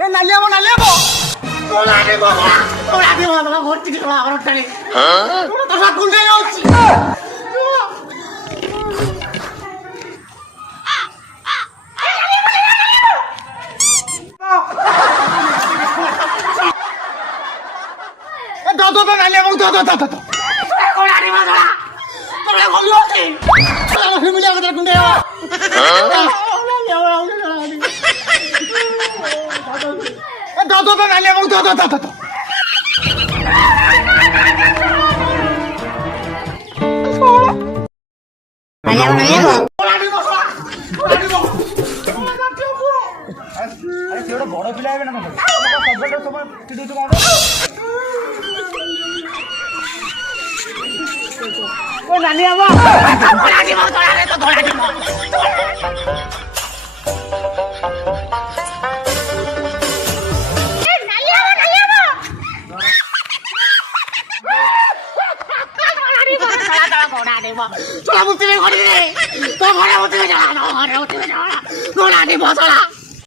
এ নালিয়াবো তোরা দেবো তোরা ভর্তি দিবো আমার টানে তোরা তো সব গুন্ডাই হচ্ছি দাদা নালিয়াবো দাদা তোরা দেবো তোরা গলি হচ্ছি তোরা ফ্যামিলি আমাদের গুন্ডাই দাদা নালিয়াবো দাদা বড় পিলা হবে না তোরা বুঝতে ঘরে তো ঘরে বুঝতে ঘরে বুঝতে